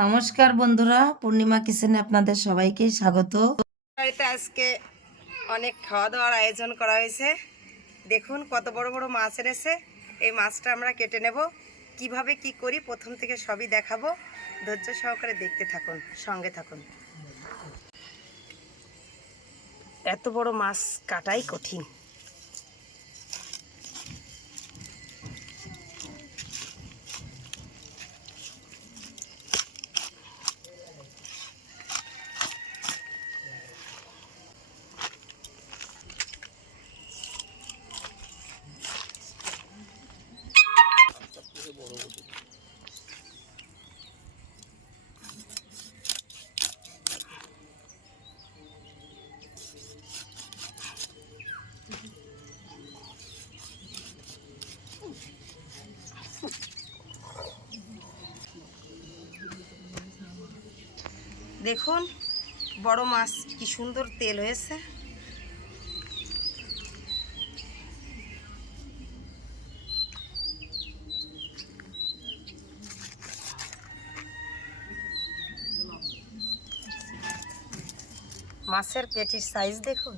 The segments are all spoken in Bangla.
নমস্কার বন্ধুরা, পূর্ণিমা কিচেনে আপনাদের সবাইকে স্বাগত। বাড়িতে আজকে অনেক খাওয়া দাওয়ার আয়োজন করা হয়েছে। দেখুন কত বড় বড় মাছ এনেছে। এই মাছটা আমরা কেটে নেব। কিভাবে কি করি প্রথম থেকে সবই দেখাবো। ধৈর্য সহকারে দেখতে থাকুন, সঙ্গে থাকুন। এত বড় মাছ কাটাই কঠিন। দেখুন বড় মাছ কি সুন্দর তেল হয়েছে। মাছের পেটির সাইজ দেখুন।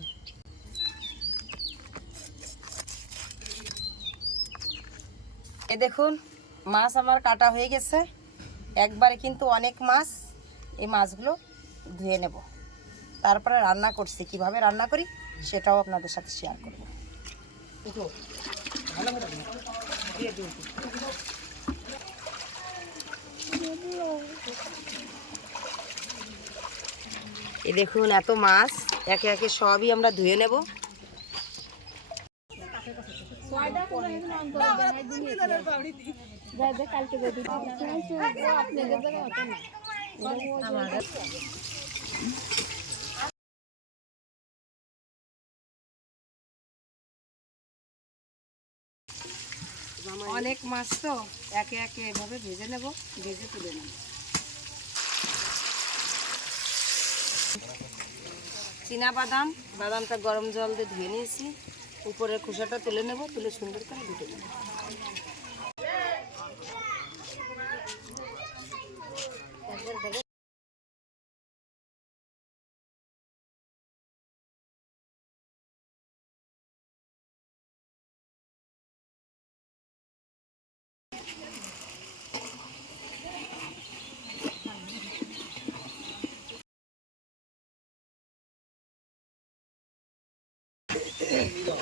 এই দেখুন মাছ আমার কাটা হয়ে গেছে। একবারে কিন্তু অনেক মাছ। এই মাছগুলো ধুয়ে নেব, তারপরে রান্না করছি। কিভাবে রান্না করি সেটাও আপনাদের সাথে শেয়ার করব। এই দেখুন এত মাছ, একে একে সবই আমরা ধুয়ে নেব। অনেক মাছ তো একে একে এভাবে ভেজে নেব, ভেজে তুলে নেব। চীনা বাদাম, বাদামটা গরম জল দিয়ে ধুয়ে নিয়েছি। উপরের খোসাটা তুলে নেব, তুলে সুন্দর করে ধুতে নেব।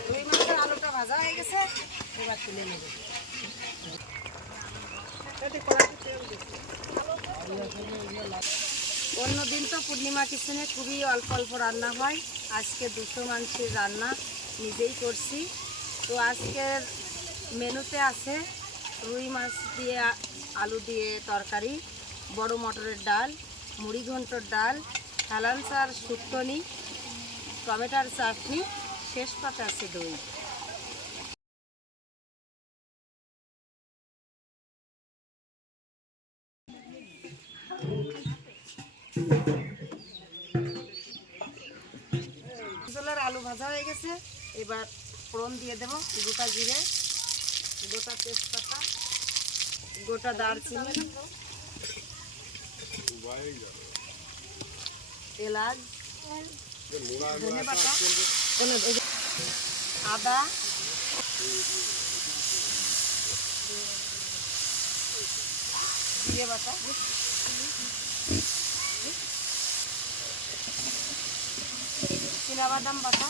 রুই মাছের আলুটা ভাজা হয়ে গেছে, এবার তুলে নেব। অন্যদিন তো পূর্ণিমা কিচেনে খুবই অল্প অল্প রান্না হয়। আজকে 200 মানুষের রান্না নিজেই করছি। তো আজকের মেনুতে আছে রুই মাছ দিয়ে আলু দিয়ে তরকারি, বড় মটরের ডাল, মুড়ি ঘন্টর ডাল, হেলাঞ্চার শুক্তনি, টমেটোর চাটনি, শেষ পাতে আছে দই। আলু ভাজা হয়ে গেছে, এবার ফোড়ন দিয়ে দেব। গোটা জিরে, গোটা তেজপাতা, গোটা দারচিনি, এলাচ, ধনে পাতা, আদা, জিরে বাটা, চীনাবাদাম বাটা,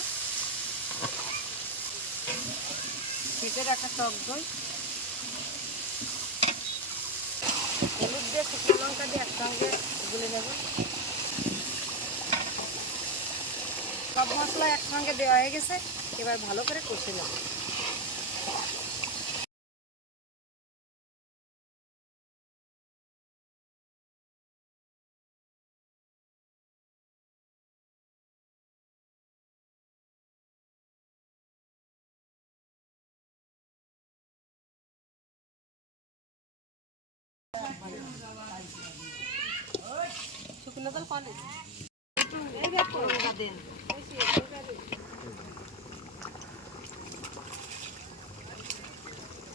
ফেটে রাখা টক দই, হলুদ দিয়ে শুকনো লঙ্কা দিয়ে একসঙ্গে গুলে নেব। সব মশলা একসঙ্গে দেওয়া হয়ে গেছে, এবার ভালো করে কষে নেব। শুকনো জল কলে দেন।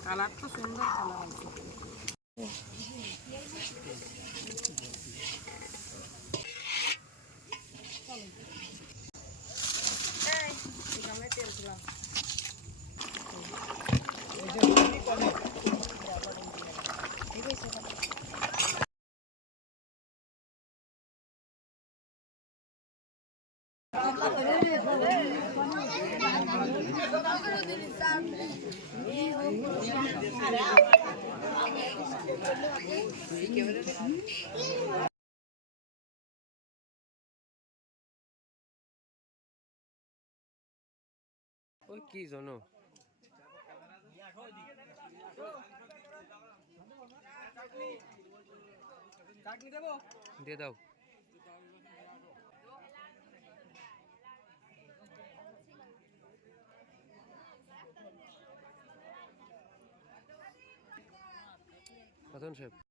কালার তো সুন্দর কালার আছে। ওই কি জানো দিয়ে দাও সাধন সাহেব